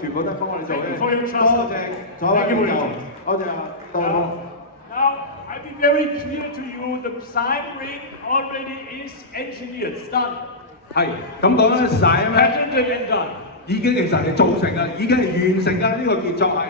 全部都係幫我哋做嘅。 Thank you for your trust. 多謝所有 Thank you for 領 your 袖 trust. 多謝多謝。 Now, I'll be very clear to you, the sign ring already is engineered, it's done. 係咁講咧，曬啊咩？ Patented and done. 已經其實係做成啦，已經係完成啦，呢個傑作係。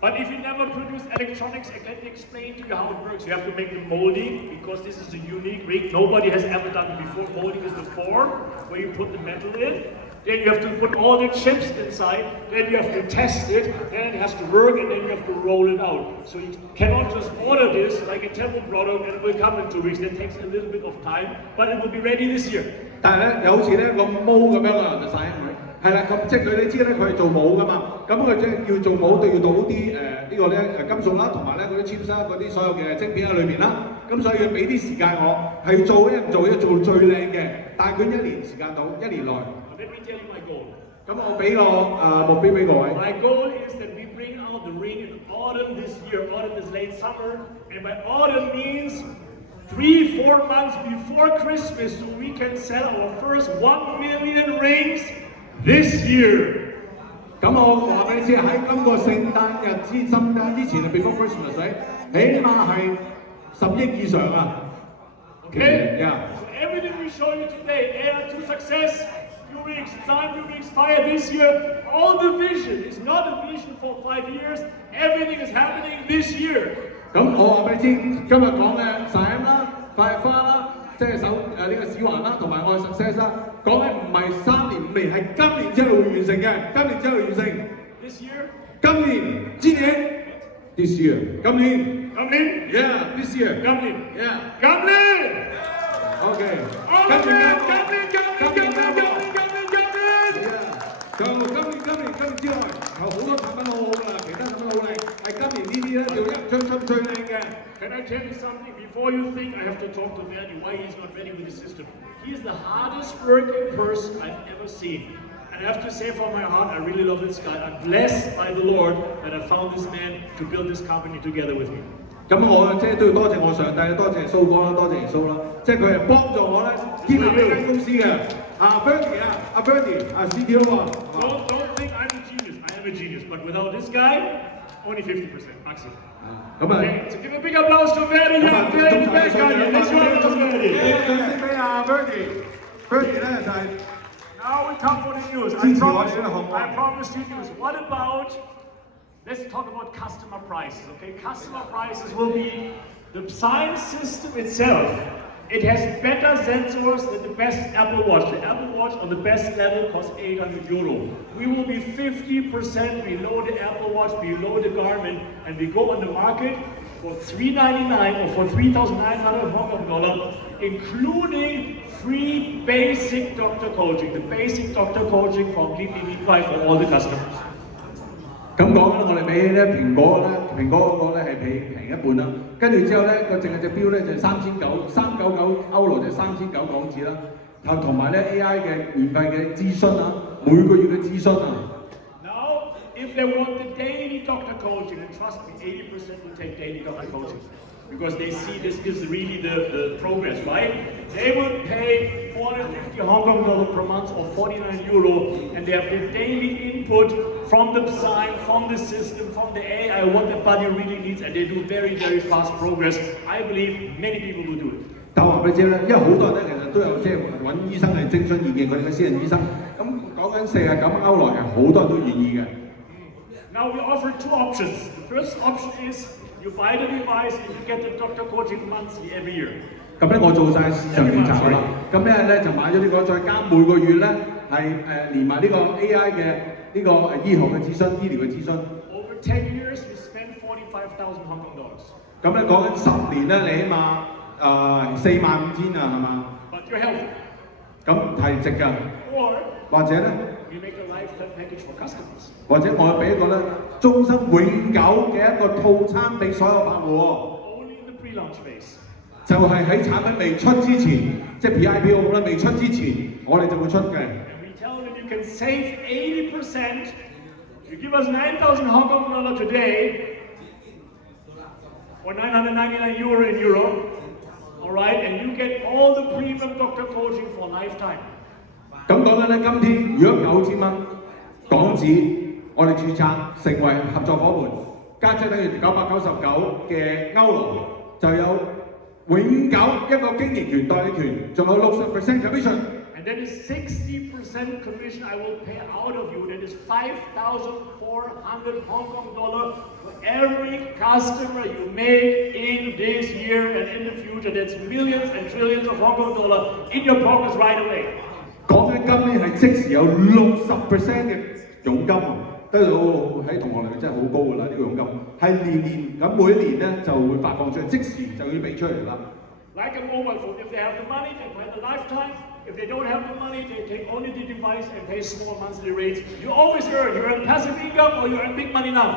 But if you never produce electronics, let me explain to you how it works. You have to make the molding because this is a unique rig. Nobody has ever done it before. Molding is the form where you put the metal in. Then you have to put all the chips inside. Then you have to test it. Then it has to work, and then you have to roll it out. So you cannot just order this like a Temple product and it will come in 2 weeks. That takes a little bit of time, but it will be ready this year. 但係咧，又好似咧個毛咁樣啊，就曬佢。係啦，咁即係佢你知咧，佢係做帽噶嘛，咁佢即係要做帽都要倒啲呢個咧金屬啦，同埋咧嗰啲 chips 啦，嗰啲所有嘅晶片喺裏邊啦，咁所以要俾啲時間我係做咧做最靚嘅，但係佢1年時間到，1年內。Let me tell you my goal. 咁我俾個目標俾各位。My goal is that we bring out the ring in autumn this year. Autumn is late summer, and by autumn means 3-4 months before Christmas, so we can sell our first 1 million rings this year. 咁我話俾你知喺今個聖誕之前啊 ，before Christmas 起碼係10億以上啊。Okay? Yeah. So everything we show you today, Air to Success, few weeks, time, few weeks, fire this year, all the vision is not a vision for 5 years. Everything is happening this year. 咁我話俾你知，今日講嘅閃啦、快花啦，即係呢個指環啦，同埋我嘅 success 啦，講嘅唔係3年5年，係今年之後會完成嘅，今年之後完成。This year? 今年，今年 ，this year， 今年 ，yeah，this year， 今年 yeah， 今年 OK， all of it， 今年就今年之外，有好多產品好好㗎啦，其他產品好靚，係今年呢啲咧要一張出最靚嘅。Can I tell you something? Before you think I have to talk to Verdi why he's not ready with the system. He is the hardest working person I've ever seen. And I have to say from my heart, I really love this guy. I'm blessed by the Lord that I found this man to build this company together with me. 咁我即係都要多謝我上帝，多謝蘇哥啦，多謝耶穌啦，即係佢係幫助我咧建立呢間公司嘅。Bernie 啊，Bernie 啊 CTO 啊。Don't think I'm a genius. I am a genius. But without this guy, only 50% maximum. 咁啊， Okay, so give a big applause to Verdi. Yeah, great guy. Let's go, Verdi. 掌聲俾阿 Bernie。Bernie 咧就係 Now we come for the news. 支持我哋呢個項目。I promised you news. What about, let's talk about customer prices, okay? Customer prices will be the sign system itself. It has better sensors than the best Apple Watch. The Apple Watch on the best level costs €800. We will be 50% below the Apple Watch, below the Garmin, and we go on the market for $399 or for $3,900 Hong Kong dollar, including free basic doctor coaching. The basic doctor coaching completely free for all the customers. 咁講咧，我哋比起咧蘋果嗰個咧係平一半啦。跟住之後咧，個淨係隻錶咧就399歐羅，就3900港紙啦。同埋咧 AI 嘅免費嘅諮詢啊，每個月嘅諮詢啊。Now, if they want the daily doctor coaching, and trust me, 80% will take daily doctor coaching because they see this is really the progress, right? They would pay 450 Hong Kong dollar per month or €49, and they have the daily input from the design, from the system, from the AI, what the body really needs, and they do very, very fast progress. I believe many people will do it. 但我話俾你知咧，因為好多人咧其實都有即係揾醫生嚟徵詢意見，佢哋嘅私人醫生。咁講緊49歐羅係好多人都願意嘅。Now we offer 2 options. The first option is you buy the device and you get the doctor coaching monthly every year. 咁咧我做晒市場調查啦，咁咧就買咗呢個，再加每個月咧係連埋呢個 AI 嘅呢個醫學嘅諮詢、醫療嘅諮詢。Over 10 years, you spend 45,000 Hong Kong dollars. 咁咧講緊10年咧，你起碼45000啊，係嘛？ But you're healthy. 咁係值㗎。Or 或者咧， we make a lifetime package for customers. 或者我俾一個咧終身永久嘅一個套餐俾所有客戶喎。Only in the pre-launch phase. 就係喺產品未出之前，即係 PIPO 啦，未出之前，我哋就會出嘅。And we tell them you can save 80%. You give us 9,000 Hong Kong dollar today, or €999 in Europe, all right, and you get all the premium doctor coaching for lifetime. 咁講緊咧，今天如果9000蚊港紙我哋註冊成為合作伙伴，加即係等於999嘅歐羅，就有永久一個經營權、代理權，仲有60% commission。And that is 60% commission I will pay out of you. That is 5,400 Hong Kong dollar for every customer you make in this year and in the future. That's millions and trillions of Hong Kong dollar in your pockets right away. 講緊今年係即時有60% 嘅佣金啊，得到喺同學嚟真係好高㗎啦！呢、個佣金係年咁每年咧就會發放出嚟，即時就要俾出嚟啦。Like a mobile phone, if they have the money, they buy the lifetime. If they don't have the money, they take only the device and pay small monthly rates. You always earn. You earn passive income or you earn big money now.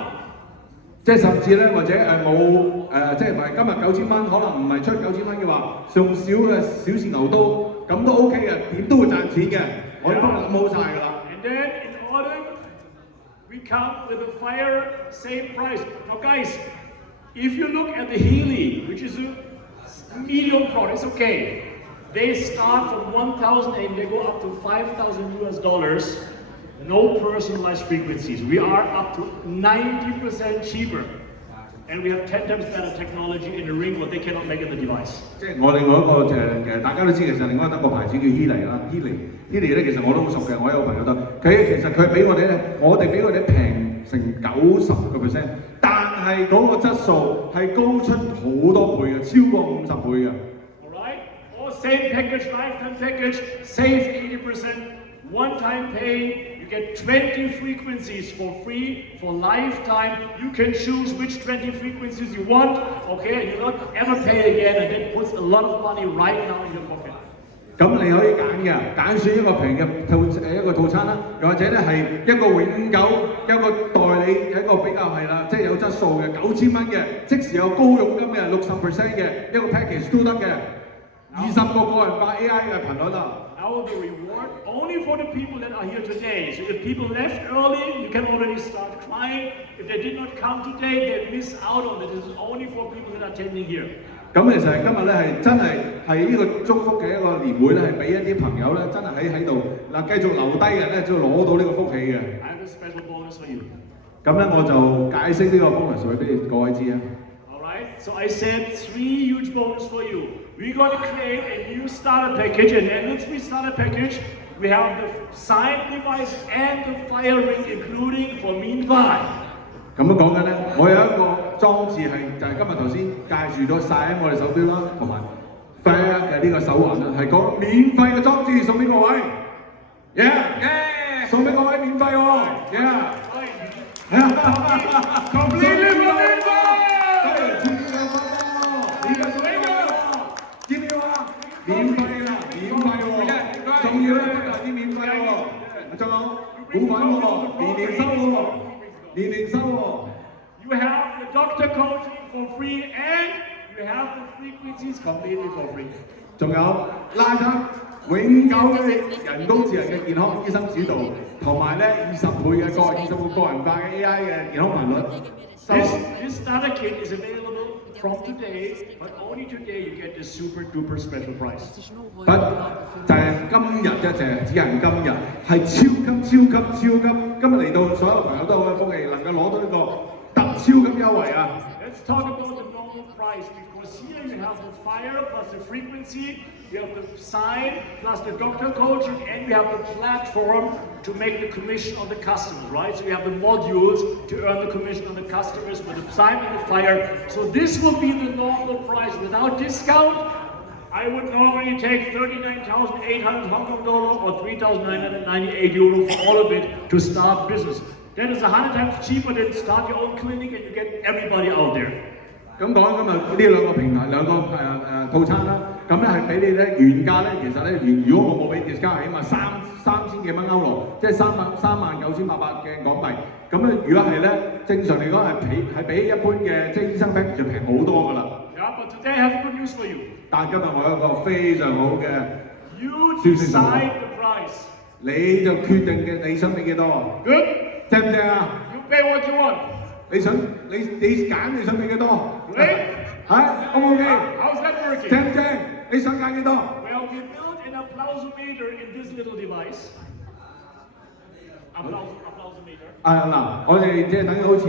即係甚至咧，或者冇即係唔係今日9000蚊，可能唔係出9000蚊嘅話，送少嘅小試牛刀咁都 OK 嘅，點都會賺錢嘅。我哋幫你諗好晒㗎啦。And then in autumn, we come with a fire same price. Now, guys, if you look at the Healy, which is a medium product, it's okay. They start from 1,000 and they go up to $5,000. No personalized frequencies. We are up to 90% cheaper. And we have 10 times better technology in the ring what they cannot make in the device. 即係我另外一個其實大家都知，其實另外一個牌子叫 Healy 啦，Healy 咧其實我都好熟嘅，我有個朋友都其實佢比我哋咧，我哋比佢哋平成90%，但係嗰個質素係高出好多倍嘅，超過50倍嘅。All same package, lifetime package, save 80%, one-time pay, you get 20 frequencies for free for lifetime. You can choose which 20 frequencies you want, okay, and you not ever pay again, and that puts a lot of money right now in your pocket. 咁你可以揀嘅，揀選一個平嘅一個套餐啦，又或者咧係一個永久一個代理，一個比較係啦，即係有質素嘅9000蚊嘅，即時有高佣金嘅60%嘅一個 package 都得嘅。20個個人化 AI 嘅頻率啦。Now the reward only for the people that are here today. So if people left early, you can already start crying. If they did not come today, they miss out on it. This is only for people that are attending here. 咁其實今日咧係真係呢個祝福嘅一個年會咧，係俾一啲朋友咧真係喺度嗱繼續留低嘅咧，就攞到呢個福氣嘅。I have a special bonus for you. 咁咧我就解釋呢個 bonus 俾各位知啊。Alright, so I said 3 huge bonus for you. We're going to create a new starter package, and in the 3 starter package, we have the sign device and the fire ring, including for Mean5. 咁樣講緊咧，我有一個裝置係就係今日頭先介紹咗晒喺我哋手錶啦，同埋 Fire 嘅呢個手環啦，係個免費嘅裝置送俾各位。送俾各位免費喎。Completely免費。知唔知啊？免費啦，免費喎，仲要咧不單止免費喎，仲有股份喎，年收喎，年收喎。You have the doctor coaching for free, and you have the frequencies completely for free. 仲有拉登永久嘅人工智能嘅健康醫生指導，同埋咧20個個人化嘅 AI 嘅健康頻率。This starter kit is available from today, but only today you get the super duper special price. 就係今日嘅，就係只係今日，係超級，今日嚟到所有朋友都好嘅福氣，能夠攞到呢個超級優惠啊！ Let's talk about the normal price, because here you have the fire plus the frequency, you have the sign plus the doctor coaching, and you have the platform to make the commission on the customers, right? So you have the modules to earn the commission on the customers with the sign and the fire. So this will be the normal price without discount. I would normally take 39,800 Hong Kong dollar or 3,998 euro for all of it to start business. That is 100 times cheaper than start your own clinic and you get everybody out there. 咁講今日呢兩個平台兩個套餐啦，咁咧係俾你咧原價咧，其實咧如果我冇俾 discount，起碼3000幾蚊歐羅，即係39800嘅港幣。咁咧如果係咧正常嚟講係比一般嘅即係醫生 package 就平好多㗎啦。Yeah, but today I have good news for you. 但今日我有一個非常好嘅 You decide the price. 你就決定嘅你想俾幾多 Good? 正唔正啊？ You pay what you want. 你揀你想俾幾多 Right? ？O 唔 OK？ How's that working? 正唔正？你想揀幾多？ Well, we built an applausometer in this little device. Applause meter. 嗱，我哋即係等於好似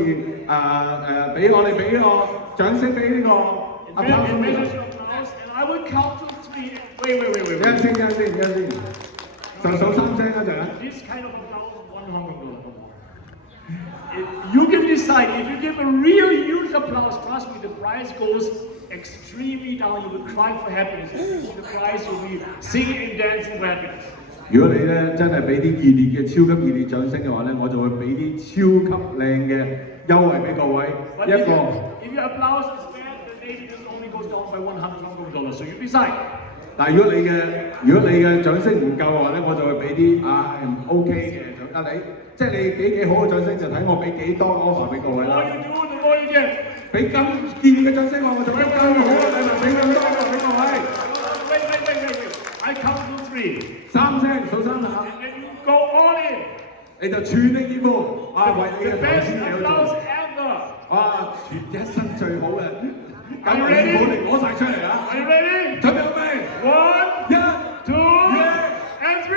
俾我哋俾個掌聲俾呢個 In measures of applause, and I will count to 3. Wait. 一先，就數3聲一陣啊！ This kind of applause is $100. You can decide if you give a real huge applause. Trust me, the price goes extremely down. You will cry for happiness. If you see the price, you'll be singing and dancing for happiness. 如果你咧真係俾啲熱烈嘅超級熱烈掌聲嘅話咧，我就會俾啲超級靚嘅優惠俾各位。 But 一 if 個 your applause is bad, then maybe this only goes down by $100. So you decide. 但係如果你嘅掌聲唔夠嘅話咧，我就會俾啲唔 OK 嘅獎你，即係你俾幾好嘅掌聲就睇我俾幾多 offer 俾各位 The more 啦。 you do, the more you get. 俾更熱烈嘅掌聲我就俾更好嘅禮物俾更多俾各位。Wait. I count to 3. 3聲數3下， And then you go all in. 你就全力以赴為你 The 嘅投 best 資你去 applause 做。 ever. 全一生最好嘅， Are you 咁 ready? 你冇嚟攞晒出嚟啊！ Are you ready? 準備好未？ 1, 1、 2, and 3.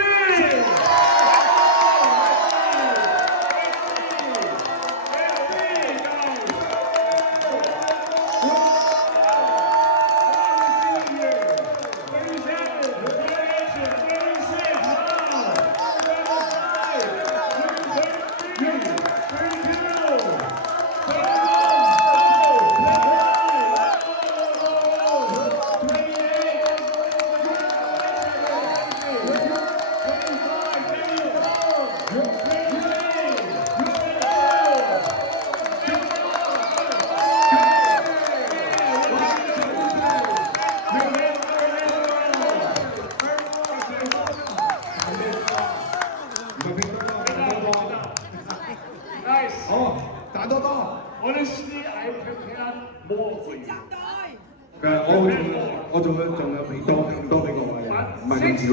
Nice. 好，賺多多。 Honestly, I prepared more for you. 我仲有俾多俾各位啊，唔 But 係咁少。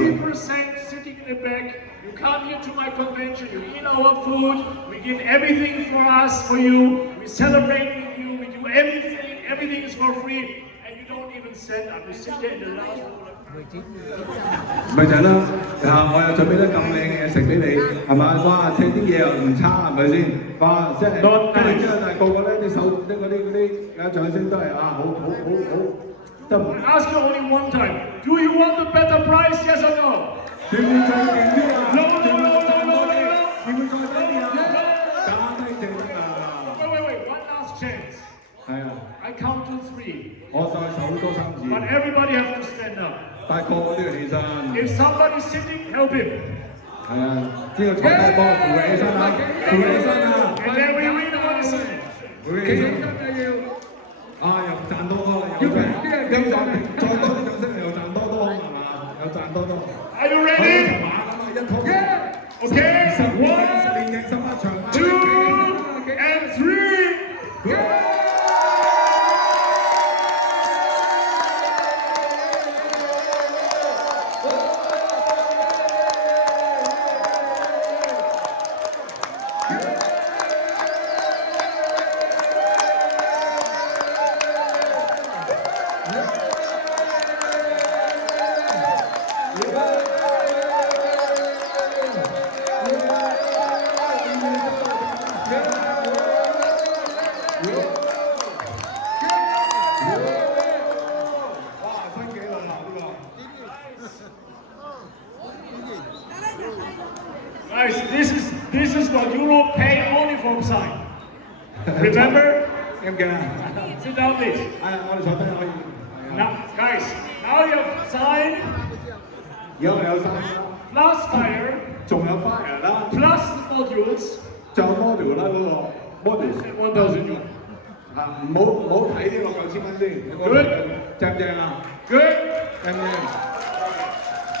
60% sitting in the back. You come here to my convention, you eat our food, we give everything for us, for you, we celebrate with you, we do everything is for free, and you don't even send up. You sit there in the lounge. 咪就係啦，我又準備得咁靚嘅嘢食俾你，係嘛？哇，聽啲嘢又唔差，係咪先？哇，即係跟住之後就係個個咧啲手啲掌聲都係好得唔 I ask you only one time. Do you want the better price? Yes or no? 要唔要再勁啲啊？ No. 要唔要再低啲啊？打低正啊！ Wait. One last chance. 係啊， I count to 3. 我再數多3 But 次， everybody has to stand up. 但係個個都要起身。 If somebody's sitting, help him. 係啊，呢個坐低幫我扶起身啊，扶起身啊！ And then we read the one is 扶起身又賺多多，又賺再多啲掌聲又賺多多係嘛？又賺多多。 Are you 好， ready? 馬啦嘛，一套。 Okay. 連贏18場。 2, and 3. Guys, this is what you will pay only for sign. Remember? 記唔記啊？ Sit down, please. 我哋坐低可以。 Now, guys, now you have sign 而家我哋有衫啦， plus fire 仲有 fire 啦， plus modules 仲有 model 啦嗰個 model。 and 1,000 yuan. 唔好睇呢個9000蚊先，正唔正啊？ Good. 正唔正？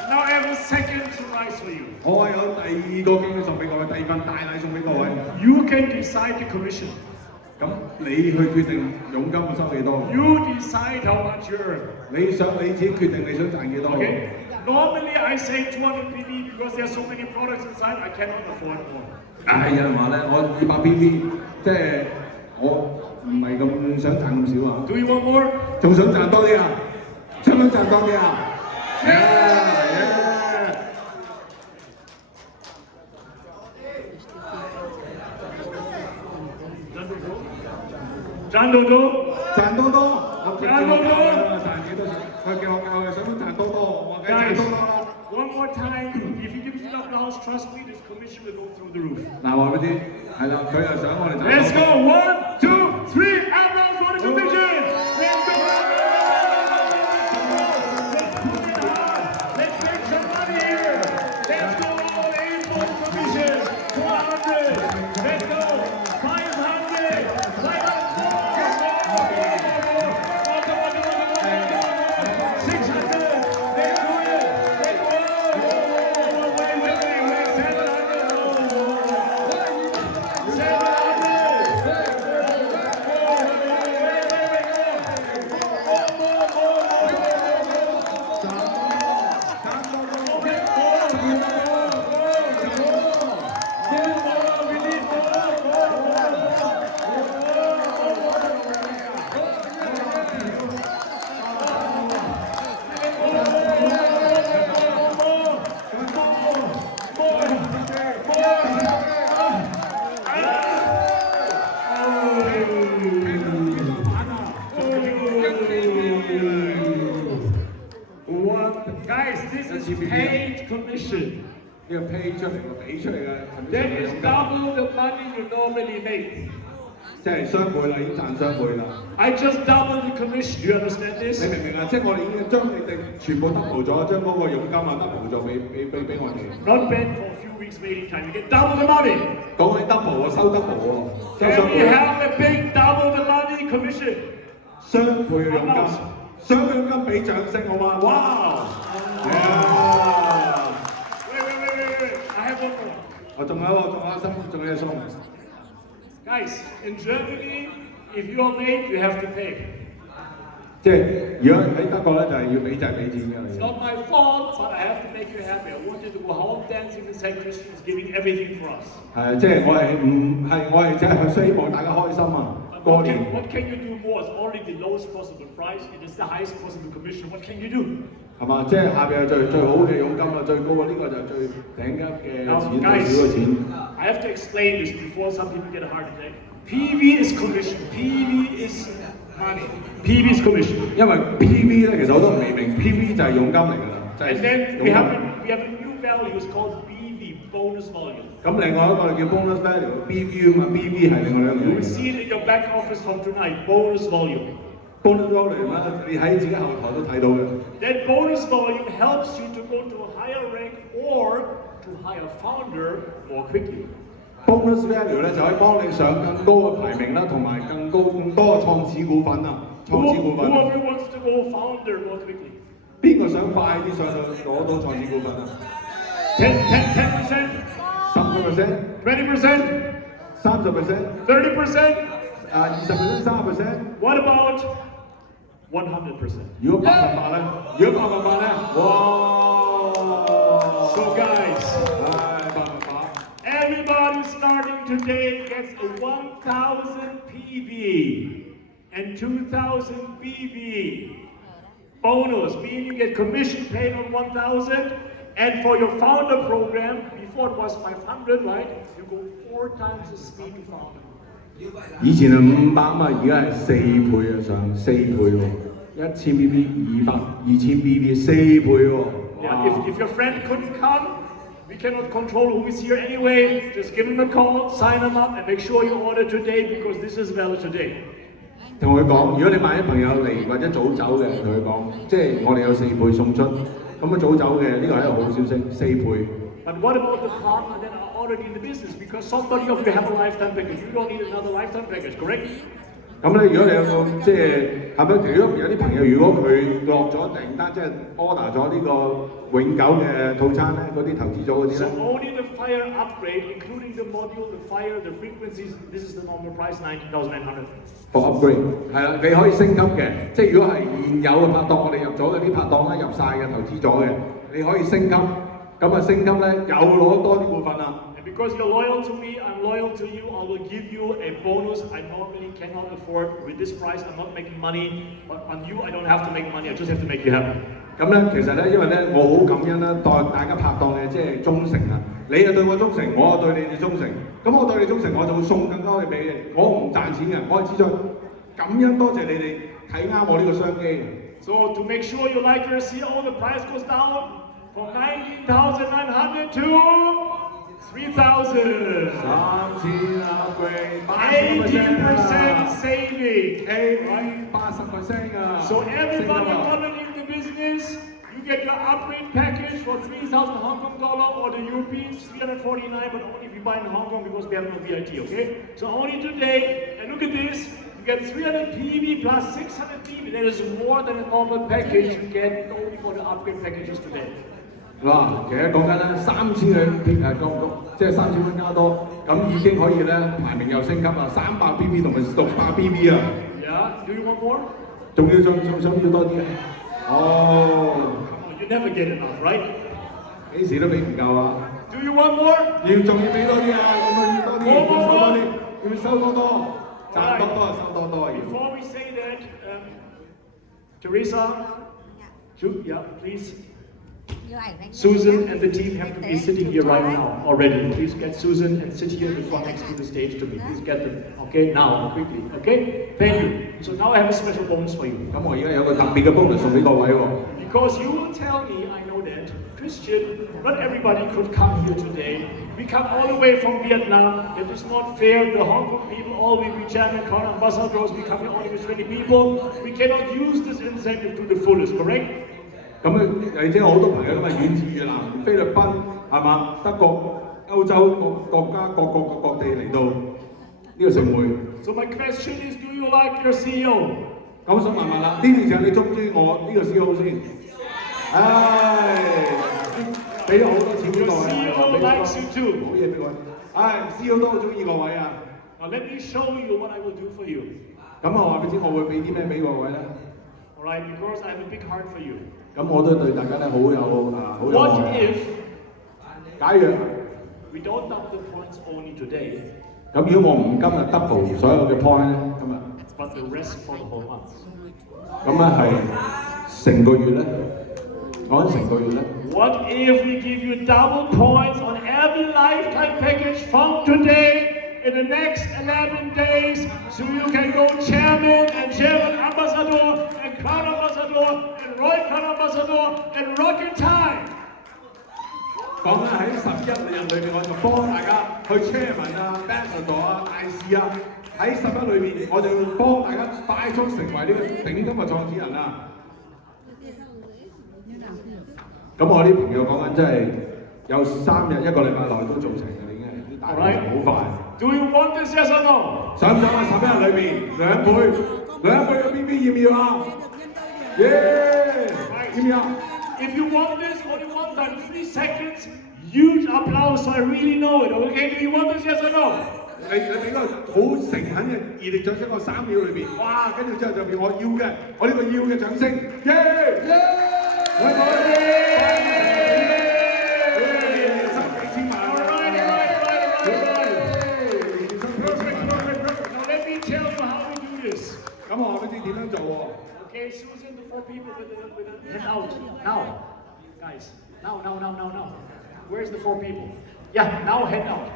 Now I have a second surprise for you. 我有第二個驚喜送俾各位，第二份大禮送俾各位。 You can decide the commission. 咁你去決定佣金收幾多？ You decide how much you earn. 你自己決定你想賺幾多。 Okay? Normally I say 200 PV because there are so many products inside, I cannot afford more. 有人話咧，我200 PV，即係我唔係咁想賺咁少啊， Do you want more? 仲想賺多啲啊？想唔想賺多啲啊？Yeah. 賺到多，賺多多，我賺多多，賺幾多錢？佢叫我想賺多多，我梗係賺多多啦。One more time, if you give it up now, trust me, this commission will go through the roof. 嗱，話俾你知，係啦，佢又想我哋賺多多。 Let's go, 1, 2, 3, applause for the commission. Let's go. Let's put it on. Let's make some money here. Let's go all in for the commission. 400. Let's go. 500. ，Guys, this is paid commission. 呢個 pay 出嚟，我俾出嚟嘅， That is double the money you normally make. 即係雙倍啦，已經賺雙倍啦。 I just doubled the commission. Do you understand 你 this? 明唔明啊？即係我哋已經將你哋全部 double 咗，將嗰個佣金啊 double 咗俾我哋。 Not bad for a few weeks waiting time. You get double the money. 講緊 double 喎，收 double 喎，收 Can 雙 we 倍， have a big double the money commission? 雙倍嘅佣金，雙倍佣金俾掌聲好嘛？哇！ Wait. I have one more. 我仲有嘢送。 Guys, in Germany, if you're late, you have to pay. 即係如果喺德國咧，就係要俾錢嘅。 It's not my fault, but I have to make you happy. I want you to go home dancing and say Christians giving everything for us. 係，即係我係即係希望大家開心啊！ But 過年 what can you do more? It's already the lowest possible price. It is the highest possible commission. What can you do? 係嘛？即係下邊係最好嘅佣金啦，最高嘅呢個就最頂級嘅 Now, 錢，最 guys, 少嘅錢。 I have to explain this before some people get a heart attack. PV is commission. PV is money. PV is commission. 因為 PV 咧，其實好多人未明 ，PV 就係佣金嚟㗎啦，就係 And then 佣 we 金。 have a new value. It's called BV, bonus volume. 咁另外一個叫 bonus value，BV 啊嘛，BV 係另外兩樣 You will 嘢。 see it in your back office from tonight. Bonus volume. bonus value 啦，你喺自己後台都睇到嘅。 That bonus volume helps you to go to a higher rank or to hire founder more quickly. bonus value 咧就可以幫你上更高嘅排名啦，同埋更多嘅創始股份啊，創始股份。 Who of you wants to go founder more quickly? 邊個想快啲上到攞到創始股份啊 10%, ？10%、 20%, 30%、 30%. 20%、30%。 What about 100%? 如果100%咧，So guys, 100%。 everybody starting today gets a 1,000 PV and 2,000 BV bonus, meaning you get commission paid on 1,000, and for your founder program, before it was 500, right? You go 4 times the speed to founder. 以前係500嘛，而家係4倍啊，上4倍喎，1000 BB 200、2000 BB 4倍喎。 Yeah, if your friend couldn't come, we cannot control who is here anyway. Just give him a call, sign him up, and make sure you order today because this is valid today. 同佢講，如果你萬一朋友嚟或者早走嘅，同佢講，即係我哋有4倍送出，咁啊早走嘅呢個係一個好消息，4倍。 But what about the partner that are already in the business? Because somebody of you have a lifetime package. You don't need another lifetime package, correct? 咁咧，如果你有個即係係咪？如果有啲朋友，如果佢落咗訂單，即係 order 咗呢個永久嘅套餐咧，嗰啲投資咗嗰啲 So 咧， only the fire upgrade, including the module, the fire, the frequencies, this is the normal price, 19,900. for upgrade 係啦，你可以升級嘅。即係如果係現有嘅拍檔，我哋入咗嗰啲拍檔咧入晒嘅，投資咗嘅，你可以升級。咁啊升級咧，又攞多啲股份啦。 And because you're loyal to me, I'm loyal to you. I will give you a bonus I normally cannot afford. With this price, I'm not making money. But on you, I don't have to make money. I just have to make you happy. 咁咧，其實咧，因為咧，我好感恩啦，對大家拍檔嘅即係忠誠啊！你又對我忠誠，我又對你哋忠誠。咁我對你忠誠，我就會送更多嘅俾你。我唔賺錢嘅，我係只在感恩多謝你哋睇啱我呢個商機。 So to make sure you like your CO, the price goes down from 19,900 to 3,000. 3000 upgrade， 80% saving. 80% 啊！ So everybody following the business, you get your upgrade package for 3,000 Hong Kong dollar or the Europeans 349, but only if you buy in Hong Kong because we have no VAT, okay? So only today, and look at this, you get 300 PV plus 600 PV. That is more than a normal package you get only for the upgrade packages today. 嗱，其實講緊咧3000嘅即係3000蚊加多，咁已經可以咧排名又升級啦，300 PV 同埋600 PV 啊！ Yeah, do you want more? 仲想要多啲啊？哦， Come on, you never get enough, right? 幾時都俾唔夠啊！ Do you want more? 仲要俾多啲啊！要多啲，要收多啲，要收多多，賺多多收多多要。 Before we say that, Teresa, yeah, please. Susan and the team have to be sitting here right now already. Please get Susan and sit here in the front next to the stage to me. Please get them. Okay, now, quickly. Okay? Thank you. So now I have a special bonus for you. 咁我而家有個特別嘅 bonus 送俾各位喎。 Because you will tell me, I know that, Christian, not everybody could come here today. We come all the way from Vietnam. It is not fair. The Hong Kong people all will be chairman, crown ambassadors. We come here only with 20 people. We cannot use this incentive to the fullest, correct? 咁你知好多朋友咁啊，遠自越南、菲律賓係嘛、德國、歐洲國家各地嚟到呢個盛會。So my question is, do you like your CEO? 咁想問啦，呢段時間你中唔中意我呢個 CEO 先？唉，俾咗好多錢俾我 CEO likes you too. 好嘢俾我。唉 ，CEO 都好中意各位啊。Now let me show you what I will do for you. 咁我話俾你知，我會俾啲咩俾各位咧？ All right, because I have a big heart for you. 咁我都對大家咧好有好有 What 愛。 if 假若 we don't double the points only today, 咁如果我唔今日 double 所有嘅 point 咧，今日 but the rest for the whole month? 咁咧係成個月咧，講緊成個月咧。 What if we give you double points on every lifetime package from today in the next 11 days, so you can go chairman and chairman ambassador and crown ambassador and royal crown ambassador and rocket time? 講緊喺11日裏邊，我就幫大家去 chairman 啊、ambassador 啊、大使啊，喺11裏邊，我就幫大家快速成為呢個頂級嘅創始人啊！咁我啲朋友講緊真係有3日1個禮拜內都做成嘅，已經係啲大佬好快。 Do you want this, yes or no? 想唔想啊？11日裏邊2倍嘅 BB 要唔要啊？耶！要唔要？ If you want this, only one time, 3 seconds, huge applause, so I really know it. Okay, do you want this, yes or no? 你俾個好誠懇嘅熱烈掌聲，我3秒裏邊，哇！跟住之後就變我要嘅，我呢個要嘅掌聲，耶！ 咁我話俾你點樣做喎？ Okay, Susan, the 4 people with a head out. Now, guys, now. Where's the 4 people? Yeah, now head out.